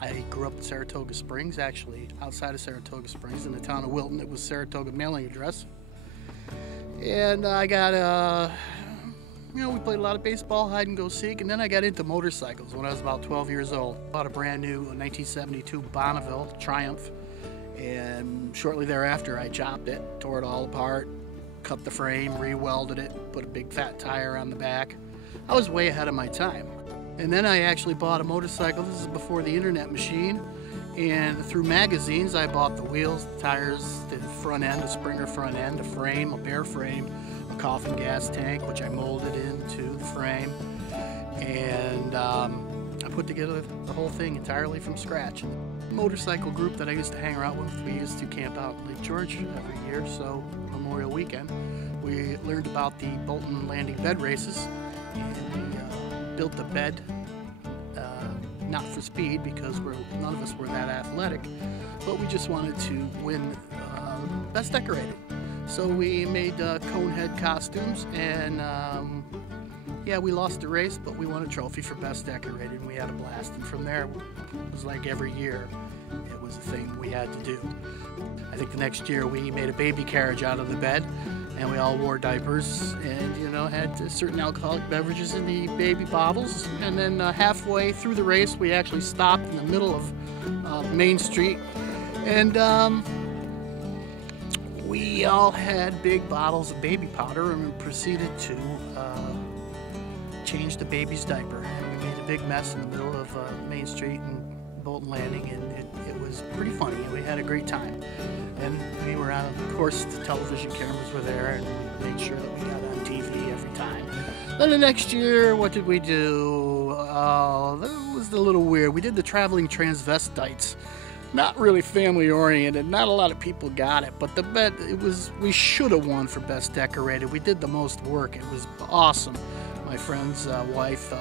I grew up in Saratoga Springs, actually outside of Saratoga Springs in the town of Wilton. It was Saratoga mailing address. And I got, we played a lot of baseball, hide and go seek, and then I got into motorcycles when I was about 12 years old. Bought a brand new 1972 Bonneville Triumph, and shortly thereafter I chopped it, tore it all apart, cut the frame, re-welded it, put a big fat tire on the back. I was way ahead of my time. And then I actually bought a motorcycle. This is before the internet machine. And through magazines, I bought the wheels, the tires, the front end, the Springer front end, the frame, a bare frame, a coffin gas tank, which I molded into the frame. And I put together the whole thing entirely from scratch. The motorcycle group that I used to hang around with, we used to camp out in Lake George every year, so Memorial Weekend. We learned about the Bolton Landing bed races, and we built the bed, not for speed because none of us were that athletic, but we just wanted to win Best Decorated. So we made cone head costumes, and yeah, we lost the race, but we won a trophy for Best Decorated, and we had a blast. And from there, it was like every year, it was a thing we had to do. I think the next year we made a baby carriage out of the bed, and we all wore diapers and, had certain alcoholic beverages in the baby bottles. And then halfway through the race, we actually stopped in the middle of Main Street, and we all had big bottles of baby powder, and we proceeded to change the baby's diaper. And we made a big mess in the middle of Main Street and Bolton Landing, and it was pretty funny, and we had a great time. And we were on, of course, the television cameras were there, and we made sure that we got on TV every time. Then the next year, what did we do? Oh, that was a little weird. We did the traveling transvestites. Not really family oriented, not a lot of people got it, but we should have won for Best Decorated. We did the most work. It was awesome. My friend's wife,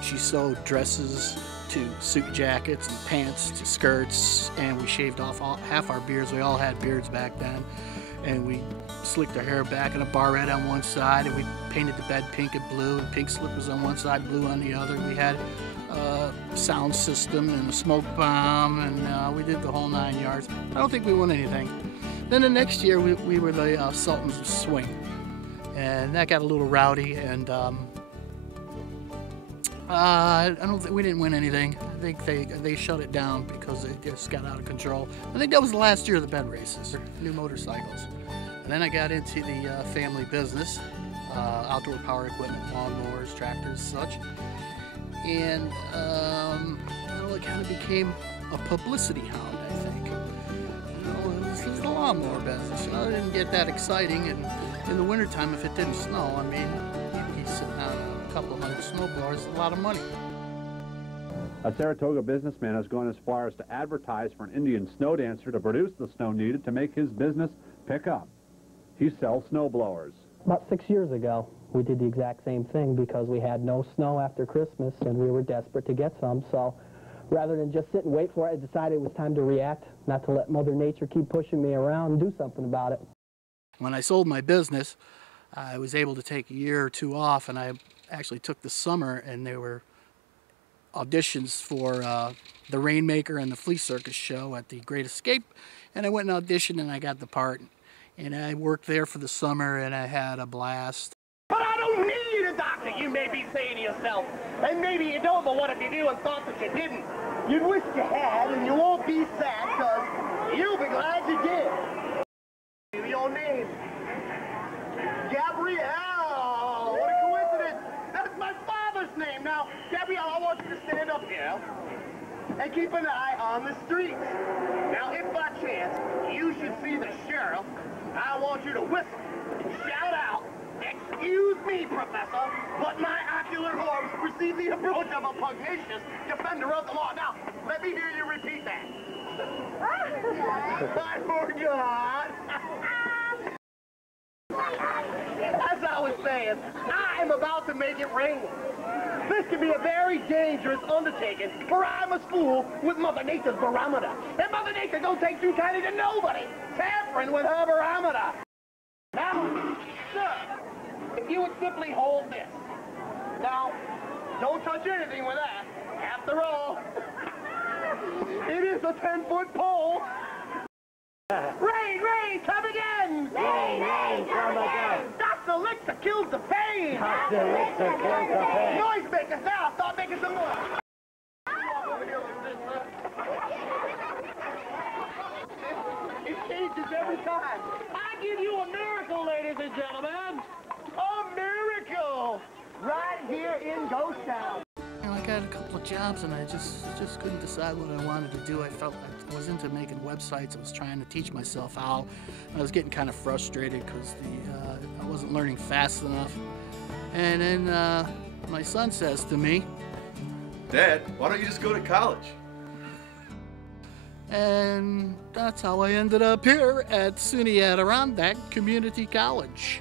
she sewed dresses to suit jackets and pants to skirts, and we shaved off half our beards. We all had beards back then, and we slicked our hair back in a barrette on one side, and we painted the bed pink and blue, and pink slippers on one side, blue on the other. We had a sound system and a smoke bomb, and we did the whole 9 yards. I don't think we won anything. Then the next year we were the Sultans of Swing, and that got a little rowdy, and I don't think we didn't win anything. I think they shut it down because it just got out of control. I think that was the last year of the bed races, new motorcycles. And then I got into the family business, outdoor power equipment, lawnmowers, tractors, such. And it kind of became a publicity hound, I think. This is the lawnmower business. It didn't get that exciting, and in the wintertime, if it didn't snow, I mean, you'd be sitting on a couple hundred snowblowers, a lot of money. A Saratoga businessman has gone as far as to advertise for an Indian snow dancer to produce the snow needed to make his business pick up. He sells snowblowers. About 6 years ago, we did the exact same thing because we had no snow after Christmas and we were desperate to get some. So rather than just sit and wait for it, I decided it was time to react, not to let Mother Nature keep pushing me around and do something about it. When I sold my business, I was able to take a year or two off, and I actually took the summer, and there were auditions for the Rainmaker and the Flea Circus show at the Great Escape, and I went and auditioned, and I got the part. And I worked there for the summer, and I had a blast. But I don't need a doctor, you may be saying to yourself. And maybe you don't, but what if you do and thought that you didn't? You'd wish you had, and you won't be sad, because you'll be glad you did. Your name? Gabrielle. What a coincidence. That's my father's name. Now, Gabrielle, I want you to stand up here and keep an eye on the streets. Now, if by chance you should see the sheriff, I want you to whistle and shout out, "Excuse me, Professor, but my ocular orbs perceive the approach of a pugnacious defender of the law." Now, let me hear you repeat that. I forgot. As I was saying, I am about to make it rain. This can be a very dangerous undertaking, for I'm a fool with Mother Nature's barometer. And Mother Nature don't take too kindly to nobody tampering with her barometer. Now, sir, if you would simply hold this. Now, don't touch anything with that. After all, It is a 10-foot pole. Rain, rain, come again! Rain, rain, come again! Dr. Lichter kills the pain! Dr. Lichter kills the pain! Noise makers, now start making some noise! It changes every time. I give you a miracle, ladies and gentlemen! A miracle! Right here in Ghost Town. You know, I got a couple of jobs and I just couldn't decide what I wanted to do. I felt I was into making websites. I was trying to teach myself how. I was getting kind of frustrated because I wasn't learning fast enough. And then my son says to me, Dad, why don't you just go to college? and that's how I ended up here at SUNY Adirondack Community College.